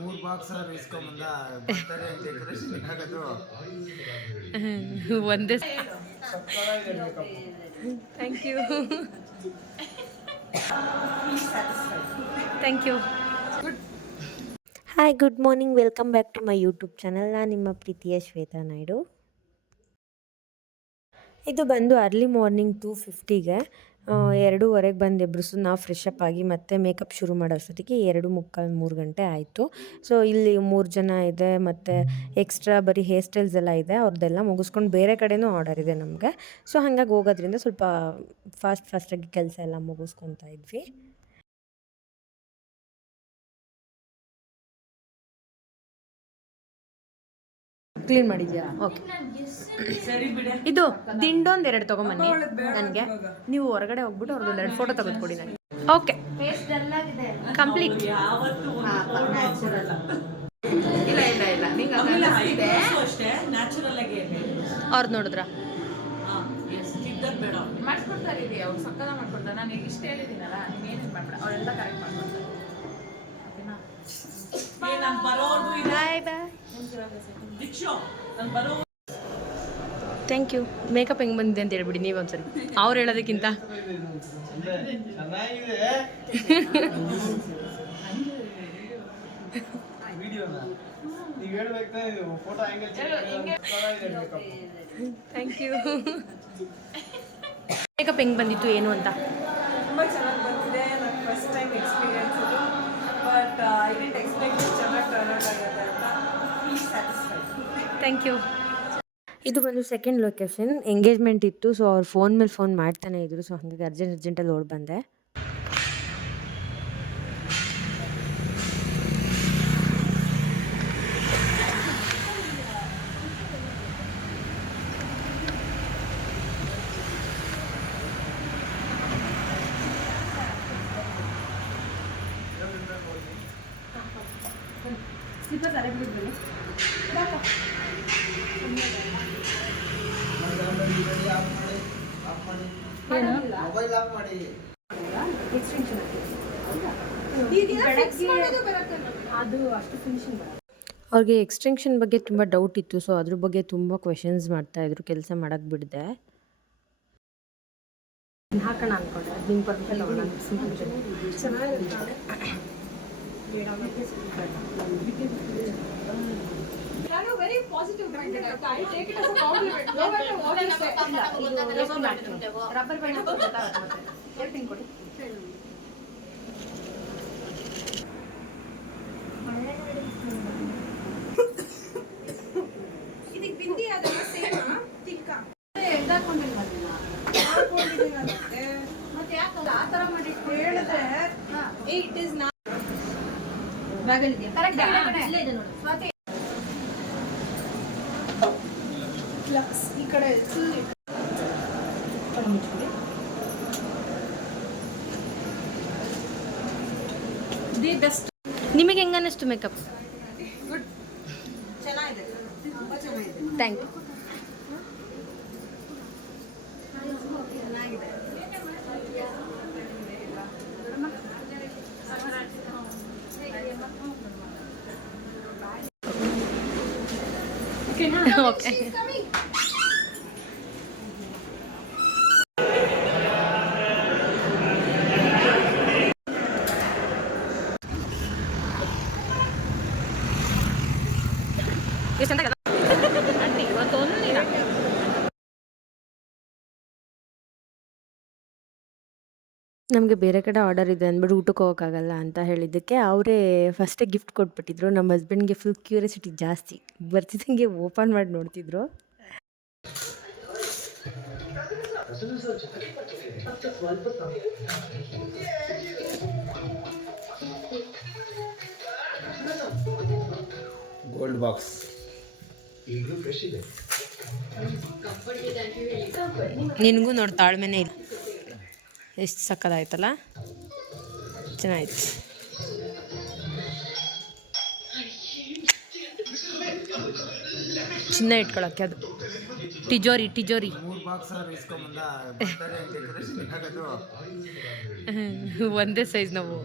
ಮೂರು ಬಾಕ್ಸ್ ಇಸ್ಕೊಂಬಂದ ಬರ್ತಾರೆ ಅಂತ ಡೆಕೋರೇಷನ್ ಆಗೋದು ಒಂದೇ. Thank you thank you. Hi, good morning. Welcome back to my YouTube channel. ನಾನು ನಿಮ್ಮ ಪ್ರೀತಿಯ ಶ್ವೇತಾ ನಾಯ್ಡು. ಇದು ಬಂದು ಅರ್ಲಿ ಮಾರ್ನಿಂಗ್ 2:50ಗೆ 2:15 ಬಂದು ಎಬ್ಬಿಸು ನಾವು ಫ್ರೆಶ್ ಅಪ್ ಆಗಿ ಮತ್ತೆ ಮೇಕಪ್ ಶುರು ಮಾಡೋ ಅಷ್ಟೊತ್ತಿಗೆ 2:45 3 ಗಂಟೆ ಆಯಿತು. ಸೊ ಇಲ್ಲಿ 3 ಜನ ಇದೆ, ಮತ್ತು ಎಕ್ಸ್ಟ್ರಾ ಬರೀ ಹೇರ್ ಸ್ಟೈಲ್ಸ್ ಎಲ್ಲ ಇದೆ. ಅವ್ರದ್ದೆಲ್ಲ ಮುಗಿಸ್ಕೊಂಡು ಬೇರೆ ಕಡೆನೂ ಆರ್ಡರ್ ಇದೆ ನಮಗೆ. ಸೊ ಹಾಗಾಗಿ ಹೋಗೋದ್ರಿಂದ ಸ್ವಲ್ಪ ಫಾಸ್ಟಾಗಿ ಕೆಲಸ ಎಲ್ಲ ಮುಗಿಸ್ಕೊತಾ ಇದ್ವಿ. ಕ್ಲೀನ್ ಮಾಡಿದ್ಯಾ? ಓಕೆ. ಇದು ದಿಂಡೊಂದು 2 ತೊಗೊಂಬನ್ನಿ ನನಗೆ. ನೀವು ಹೊರಗಡೆ ಹೋಗ್ಬಿಟ್ಟು ಅವ್ರದ್ದು 2 ಫೋಟೋ ತೆಗೆದುಕೊಡಿ ನನಗೆ. Okay, complete. ಅವ್ರದ್ದು ನೋಡಿದ್ರ ಮಾಡ್ಕೊಡ್ತಾರೆ, ಅವ್ರು ಸಕ್ಕದ ಮಾಡ್ಕೊಡ್ತಾರೆ. ನಾನು ಈಗ ಇಷ್ಟ ಹೇಳಿದ್ದೀನಲ್ಲ, ನೀವೇನೇನು ಮಾಡ್ಬೇಡ, ಅವರೆಲ್ಲ ಕರೆಕ್ಟ್ ಮಾಡ್ಕೊಡ್ತಾರೆ. Bye bye. Thank you. Makeup ಹೆಂಗೆ ಬಂದಿದೆ ಅಂತ ಹೇಳ್ಬಿಡಿ ನೀವು ಒಂದ್ಸರಿ, ಅವ್ರು ಹೇಳೋದಕ್ಕಿಂತ. Thank you. ಮೇಕಪ್ ಹೆಂಗೆ ಬಂದಿತ್ತು ಏನು ಅಂತ? ತುಂಬ ಚೆನ್ನಾಗಿ ಬಂದಿದೆ. ನನ್ನ ಫಸ್ಟ್ ಟೈಮ್ ಎಕ್ಸ್ಪೀರಿಯನ್ಸ್ ಇದು. ಬಟ್ ಐ ಡಿಂಟ್ ಎಕ್ಸ್ಪೆಕ್ಟ್ ಚೆನ್ನಾಗಿ ಟರ್ನ್ ಔಟ್ ಆಗುತ್ತೆ ಅಂತ. Please satisfied. Thank you. ಇದು ಬಂದು ಸೆಕೆಂಡ್ ಲೊಕೇಶನ್. ಎಂಗೇಜ್ಮೆಂಟ್ ಇತ್ತು, ಸೊ ಅವ್ರು ಫೋನ್ ಮೇಲೆ ಫೋನ್ ಮಾಡ್ತಾನೆ ಇದ್ರು. ಸೊ ಹಾಗಾಗಿ ಅರ್ಜೆಂಟಲ್ಲಿ ಓಡಿ ಬಂದೆ. ಮೊಬೈಲ್ ಆಫ್ ಮಾಡಿ. ಅವ್ರಿಗೆ ಎಕ್ಸ್ಟೆನ್ಷನ್ ಬಗ್ಗೆ ತುಂಬ ಡೌಟ್ ಇತ್ತು. ಸೊ ಅದ್ರ ಬಗ್ಗೆ ತುಂಬ ಕ್ವೆಶನ್ಸ್ ಮಾಡ್ತಾಯಿದ್ರು. ಕೆಲಸ ಮಾಡೋಕ್ಕೆ ಬಿಡದೆ ಹಾಕೋಣ ಅಂದ್ಕೊಂಡೆ. ಅದು ನಿಮ್ಮ ಪರ್ಮಿಷನ್ ತಗೊಂಡು ನಾನು ವೆರಿ ಪಾಸಿಟಿವ್ ಮೈಂಡೆಡ್ ಆಯ್ತಾ. I take it as a compliment. No matter what you say. Rubber band ಗೊತ್ತಾಗುತ್ತೆ ಮತ್ತೆ. ಹೇಳ್ತೀನಿ ಕೊಡಿ. ಇದಕ್ಕೆ ಬಿಂದಿ ಅದನ್ನ ಸೇಮ್ ತಿಕ್ಕ ಎದ್ದಾಕೊಂಡಿಲ್ಲ ಮತ್ತೆ ಯಾಕಲ್ಲ ಆ ಥರ ಮಾಡಿ ಹೇಳಿದೆ. ಇಟ್ ಇಸ್ ನಾಟ್ ಬ್ಯಾಗಲ್ಲಿದೆ. ಕರೆಕ್ಟ್ ಇಲ್ಲೇ ಇದೆ ನೋಡಿ ಸ್ವಾತಿ. ಫ್ಲಕ್ಸ್ ಈ ಕಡೆ ಫುಲ್ ದಿ ಬೆಸ್ಟ್. ನಿಮಗೆ ಹೆಂಗೆ ಅನ್ನಿಸ್ತು ಮೇಕಪ್? ಗುಡ್, ಚೆನ್ನಾಗಿದೆ, ತುಂಬ ಚೆನ್ನಾಗಿದೆ. Thank you. ಚೆನ್ನಾಗಿದೆ. ಓಕೆ. ಎಷ್ಟು ಚಂದ ಇವತ್ತು ಒಂದಿನ ನಮಗೆ ಬೇರೆ ಕಡೆ ಆರ್ಡರ್ ಇದೆ ಅಂದ್ಬಿಟ್ಟು ಊಟಕ್ಕೆ ಹೋಗೋಕ್ಕಾಗಲ್ಲ ಅಂತ ಹೇಳಿದ್ದಕ್ಕೆ ಅವರೇ ಫಸ್ಟೇ ಗಿಫ್ಟ್ ಕೊಟ್ಬಿಟ್ಟಿದ್ರು. ನಮ್ಮ ಹಸ್ಬೆಂಡ್ಗೆ ಫುಲ್ ಕ್ಯೂರಿಯಾಸಿಟಿ ಜಾಸ್ತಿ. ಬರ್ತಿದ್ದಂಗೆ ಓಪನ್ ಮಾಡಿ ನೋಡ್ತಿದ್ರು. ಗೋಲ್ಡ್ ಬಾಕ್ಸ್ ನಿನಗೂ ನೋಡಿ ತಾಳ್ಮೆನೇ ಇಲ್ಲ. ಎಷ್ಟು ಸಕ್ಕದಾಯ್ತಲ್ಲ, ಚೆನ್ನಾಯ್ತು. ಚಿನ್ನ ಇಟ್ಕೊಳಕ್ಕೆ ಅದು ಟಿಜೋರಿ. ಮೂರು ಬಾಕ್ಸ್ ಇಸ್ಕೊಂಬಂದ ಬರ್ತಾರೆ ಅಂತ ಡೆಕೋರೇಷನ್ ಆಗೋದು ಒಂದೇ ಸೈಜ್ ನಾವು.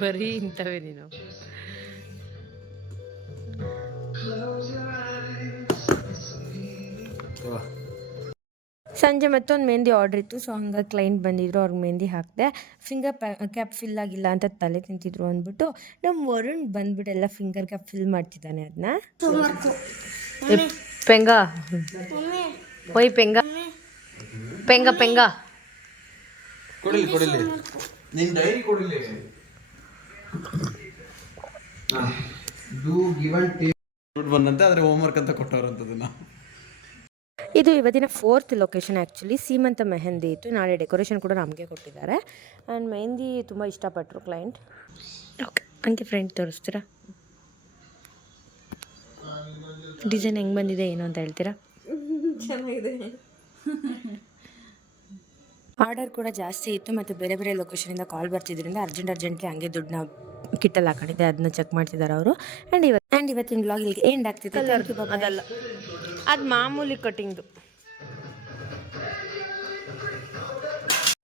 ಬರೀ ಇಂಥವೇ ನೀನು. ಸಂಜೆ ಮತ್ತೊಂದು ಮೆಹಂದಿ ಆರ್ಡ್ರ್ ಇತ್ತು, ಸೊ ಹಂಗಾಗಿ ಕ್ಲೈಂಟ್ ಬಂದಿದ್ರು, ಅವ್ರಿಗೆ ಮೆಹಂದಿ ಹಾಕಿದೆ. ಫಿಂಗರ್ ಕ್ಯಾಪ್ ಫಿಲ್ ಆಗಿಲ್ಲ ಅಂತ ತಲೆ ತಿಂತಿದ್ರು ಅಂದ್ಬಿಟ್ಟು ನಮ್ಮ ವರುಣ್ ಬಂದ್ಬಿಟ್ಟು ಎಲ್ಲ ಫಿಂಗರ್ ಕ್ಯಾಪ್ ಫಿಲ್ ಮಾಡ್ತಿದ್ದಾನೆ ಅದನ್ನ. ಪೆಂಗ ಓಯ್ ಪೆಂಗ ಪೆಂಗ ಪೆಂಗ ಕೊಡಿಲಿ ನಿನ್ ಡೈರಿ ಕೊಡಿಲಿ. ಬಂದಂತೆ ಆದ್ರೆ ಹೋಮ್ವರ್ಕ್ ಅಂತ ಕೊಟ್ಟವ್ರಂತದನ್ನ. ಇದು ಇವತ್ತಿನ 4th ಲೊಕೇಶನ್. ಆ್ಯಕ್ಚುಲಿ ಸೀಮಂತ ಮೆಹಂದಿ ಇತ್ತು, ನಾಳೆ ಡೆಕೋರೇಷನ್ ಕೂಡ ನಮಗೆ ಕೊಟ್ಟಿದ್ದಾರೆ. ಆ್ಯಂಡ್ ಮೆಹಂದಿ ತುಂಬ ಇಷ್ಟಪಟ್ಟರು ಕ್ಲೈಂಟ್. ಓಕೆ, ಹಂಗೆ ಫ್ರೆಂಡ್ ತೋರಿಸ್ತೀರಾ ಡಿಸೈನ್ ಹೆಂಗೆ ಬಂದಿದೆ ಏನು ಅಂತ ಹೇಳ್ತೀರಾ? ಚೆನ್ನಾಗಿದೆ. ಆರ್ಡರ್ ಕೂಡ ಜಾಸ್ತಿ ಇತ್ತು ಮತ್ತು ಬೇರೆ ಬೇರೆ ಲೊಕೇಶನಿಂದ ಕಾಲ್ ಬರ್ತಿದ್ರಿಂದ ಅರ್ಜೆಂಟ್ಲಿ ಹಂಗೆ ದುಡ್ಡನ್ನ ಕಿಟ್ಟಲ್ಲಿ ಹಾಕೊಂಡಿದ್ದೆ, ಅದನ್ನ ಚೆಕ್ ಮಾಡ್ತಿದ್ದಾರೆ ಅವರು. ಆ್ಯಂಡ್ ಇವತ್ತಿನ ಬ್ಲಾಗ್ ಇಲ್ಲಿಗೆ ಎಂಡ್ ಆಗ್ತಿದೆ. ಅದಲ್ಲ, ಅದು ಮಾಮೂಲಿ ಕಟಿಂಗ್ದು.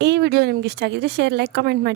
ಈ ವಿಡಿಯೋ ನಿಮ್ಗೆ ಇಷ್ಟ ಆಗಿದ್ರೆ ಶೇರ್, ಲೈಕ್, ಕಾಮೆಂಟ್ ಮಾಡಿ.